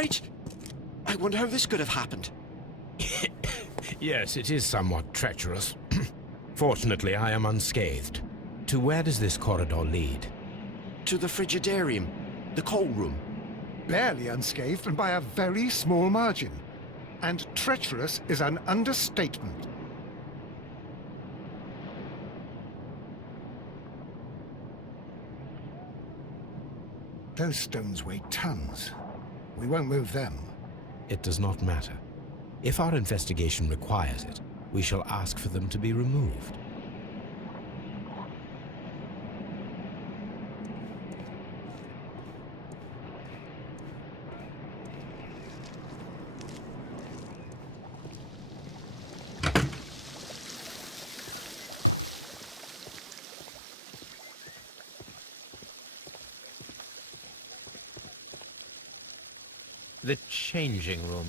right? I wonder how this could have happened. Yes, it is somewhat treacherous. Fortunately, I am unscathed. To where does this corridor lead? To the frigidarium, the cold room. Barely unscathed and by a very small margin. And treacherous is an understatement. Those stones weigh tons. We won't move them. It does not matter. If our investigation requires it, we shall ask for them to be removed. The changing room.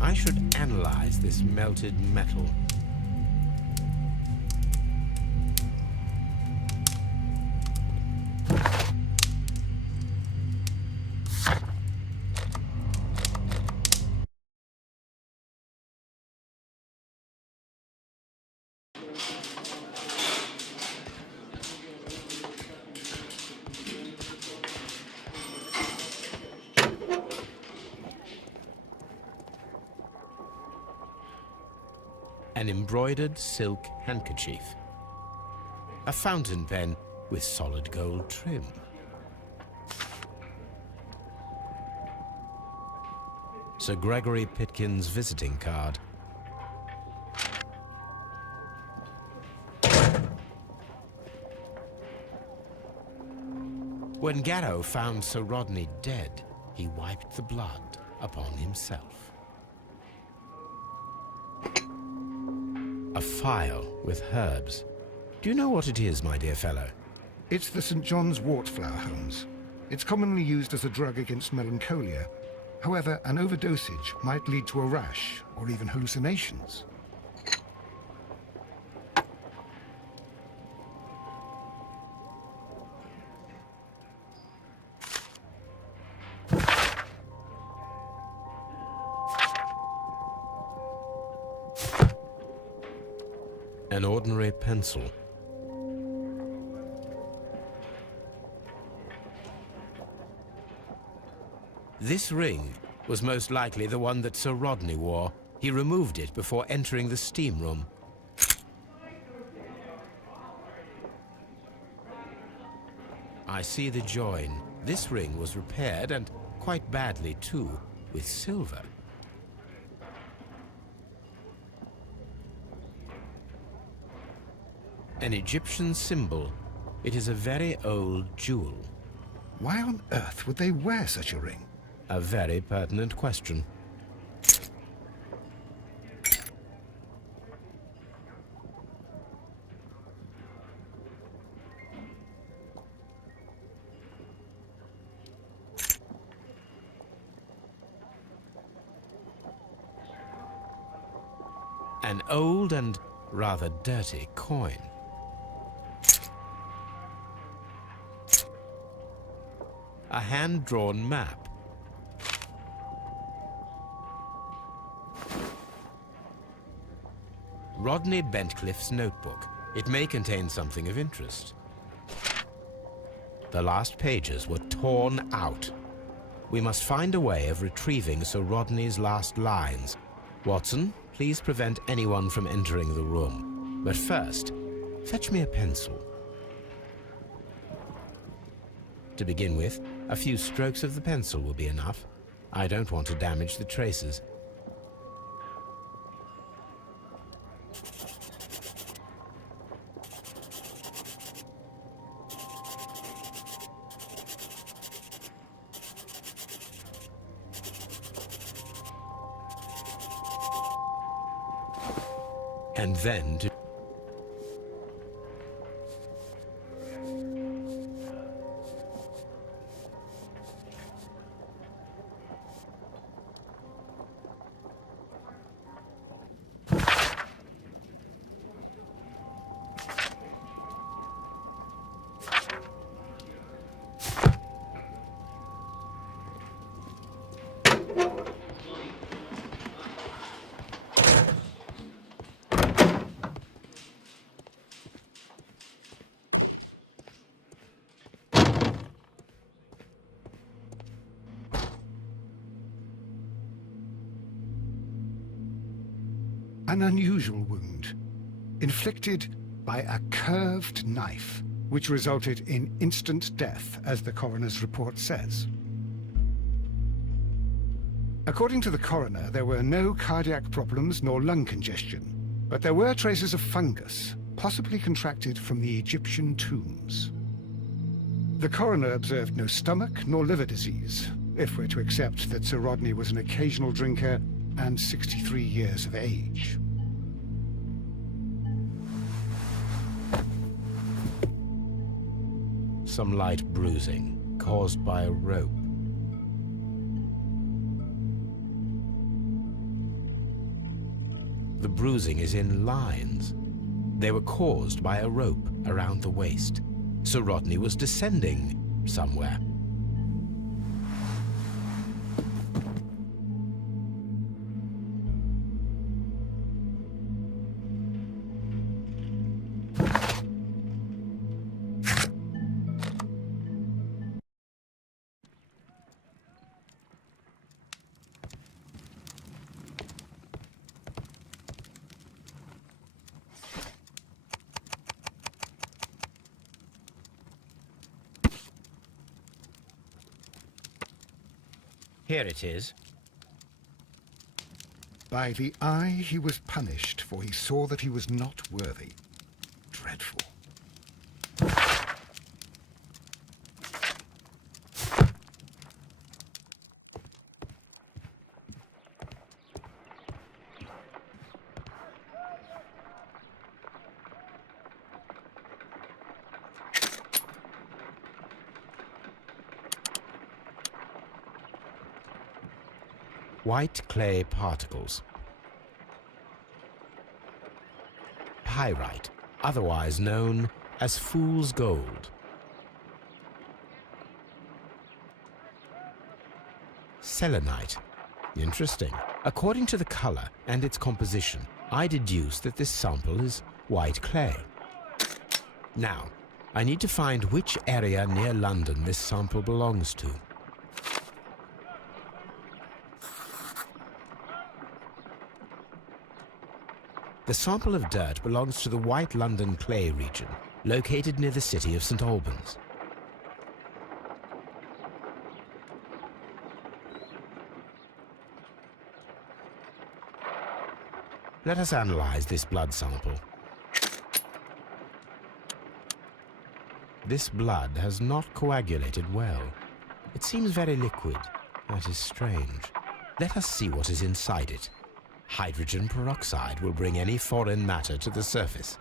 I should analyze this melted metal. An embroidered silk handkerchief. A fountain pen with solid gold trim. Sir Gregory Pitkin's visiting card. When Garrow found Sir Rodney dead, he wiped the blood upon himself. A phial with herbs. Do you know what it is, my dear fellow? It's the St. John's wort flower, Holmes. It's commonly used as a drug against melancholia. However, an overdosage might lead to a rash or even hallucinations. An ordinary pencil. This ring was most likely the one that Sir Rodney wore. He removed it before entering the steam room. I see the join. This ring was repaired, and quite badly too, with silver. An Egyptian symbol. It is a very old jewel. Why on earth would they wear such a ring? A very pertinent question. An old and rather dirty coin. A hand-drawn map. Rodney Bentcliffe's notebook. It may contain something of interest. The last pages were torn out. We must find a way of retrieving Sir Rodney's last lines. Watson, please prevent anyone from entering the room. But first, fetch me a pencil. To begin with, a few strokes of the pencil will be enough. I don't want to damage the traces. And then to... An unusual wound, inflicted by a curved knife, which resulted in instant death, as the coroner's report says. According to the coroner, there were no cardiac problems nor lung congestion, but there were traces of fungus, possibly contracted from the Egyptian tombs. The coroner observed no stomach nor liver disease, if we're to accept that Sir Rodney was an occasional drinker and 63 years of age. Some light bruising caused by a rope. The bruising is in lines. They were caused by a rope around the waist. Sir Rodney was descending somewhere. Here it is. By the eye he was punished, for he saw that he was not worthy. Dreadful. White clay particles. Pyrite, otherwise known as fool's gold. Selenite. Interesting. According to the color and its composition, I deduce that this sample is white clay. Now, I need to find which area near London this sample belongs to. The sample of dirt belongs to the White London clay region, located near the city of St. Albans. Let us analyze this blood sample. This blood has not coagulated well. It seems very liquid. That is strange. Let us see what is inside it. Hydrogen peroxide will bring any foreign matter to the surface.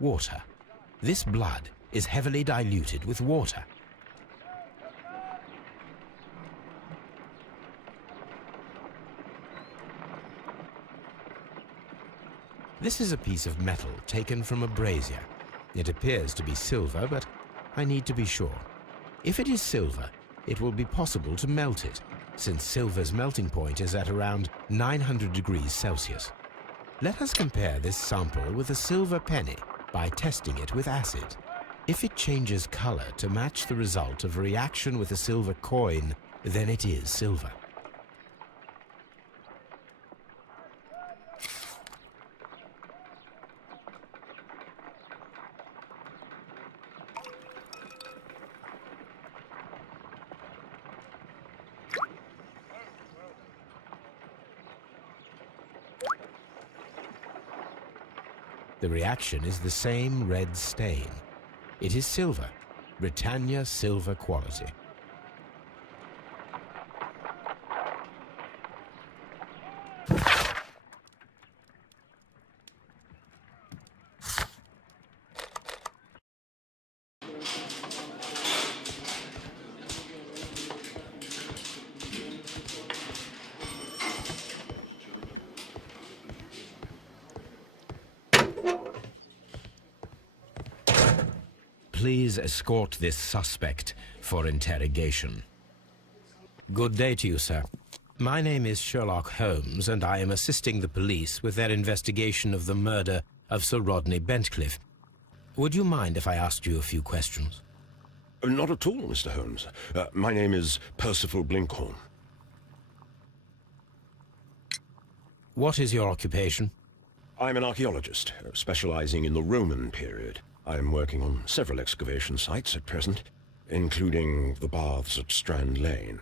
Water. This blood is heavily diluted with water. This is a piece of metal taken from a brazier. It appears to be silver, but I need to be sure. If it is silver, it will be possible to melt it, since silver's melting point is at around 900 degrees Celsius. Let us compare this sample with a silver penny by testing it with acid. If it changes color to match the result of a reaction with a silver coin, then it is silver. The reaction is the same red stain. It is silver, Britannia silver quality. Please escort this suspect for interrogation. Good day to you, sir. My name is Sherlock Holmes, and I am assisting the police with their investigation of the murder of Sir Rodney Bentcliffe. Would you mind if I asked you a few questions? Not at all, Mr. Holmes. My name is Percival Blinkhorn. What is your occupation? I'm an archaeologist, specializing in the Roman period. I'm working on several excavation sites at present, including the baths at Strand Lane.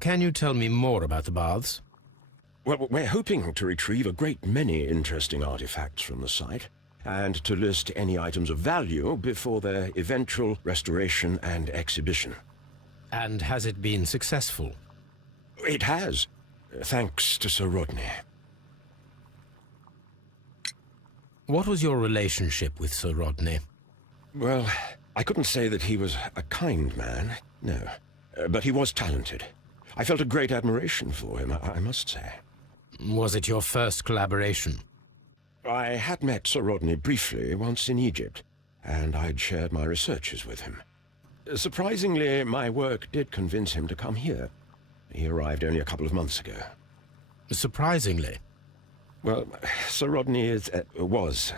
Can you tell me more about the baths? Well, we're hoping to retrieve a great many interesting artifacts from the site, and to list any items of value before their eventual restoration and exhibition. And has it been successful? It has, thanks to Sir Rodney. What was your relationship with Sir Rodney? Well, I couldn't say that he was a kind man, no. But he was talented. I felt a great admiration for him, I must say. Was it your first collaboration? I had met Sir Rodney briefly once in Egypt, and I'd shared my researches with him. Surprisingly, my work did convince him to come here. He arrived only a couple of months ago. Surprisingly? Well, Sir Rodney was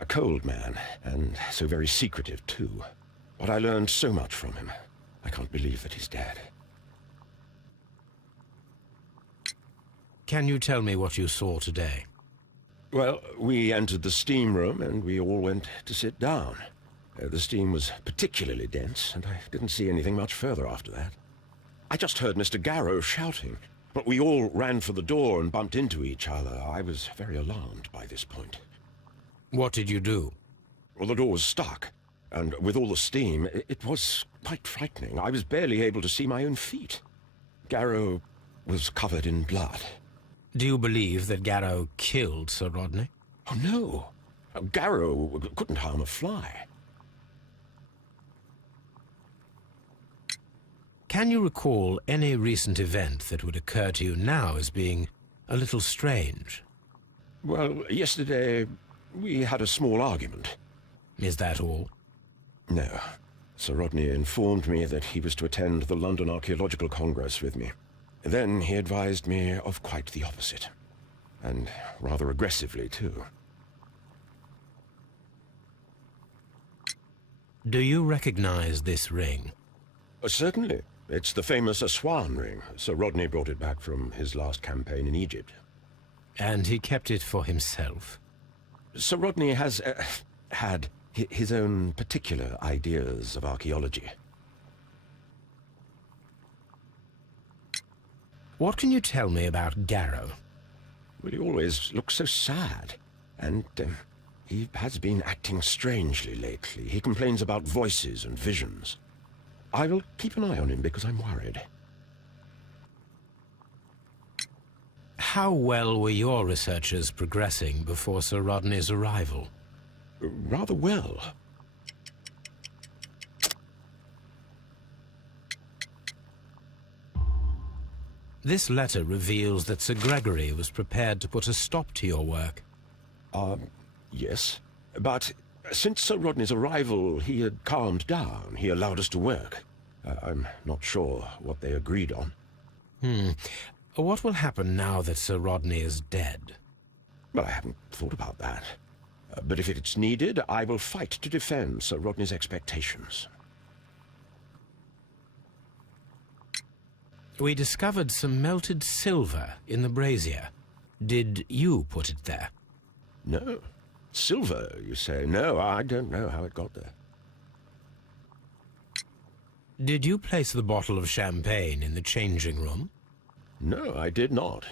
a cold man, and so very secretive, too. But I learned so much from him. I can't believe that he's dead. Can you tell me what you saw today? Well, we entered the steam room, and we all went to sit down. The steam was particularly dense, and I didn't see anything much further after that. I just heard Mr. Garrow shouting, but we all ran for the door and bumped into each other. I was very alarmed by this point. What did you do? Well, the door was stuck, and with all the steam, it was quite frightening. I was barely able to see my own feet. Garrow was covered in blood. Do you believe that Garrow killed Sir Rodney? Oh, no. Garrow couldn't harm a fly. Can you recall any recent event that would occur to you now as being a little strange? Well, yesterday we had a small argument. Is that all? No. Sir Rodney informed me that he was to attend the London Archaeological Congress with me. Then he advised me of quite the opposite. And rather aggressively, too. Do you recognize this ring? Certainly. It's the famous Aswan ring. Sir Rodney brought it back from his last campaign in Egypt. And he kept it for himself? Sir Rodney has had his own particular ideas of archaeology. What can you tell me about Garrow? Well, he always looks so sad. And he has been acting strangely lately. He complains about voices and visions. I will keep an eye on him because I'm worried. How well were your researchers progressing before Sir Rodney's arrival? Rather well. This letter reveals that Sir Gregory was prepared to put a stop to your work. Yes. But since Sir Rodney's arrival, he had calmed down. He allowed us to work. I'm not sure what they agreed on. What will happen now that Sir Rodney is dead? Well, I haven't thought about that. But if it's needed, I will fight to defend Sir Rodney's expectations. We discovered some melted silver in the brazier. Did you put it there? No. Silver, you say? No, I don't know how it got there. Did you place the bottle of champagne in the changing room? No, I did not.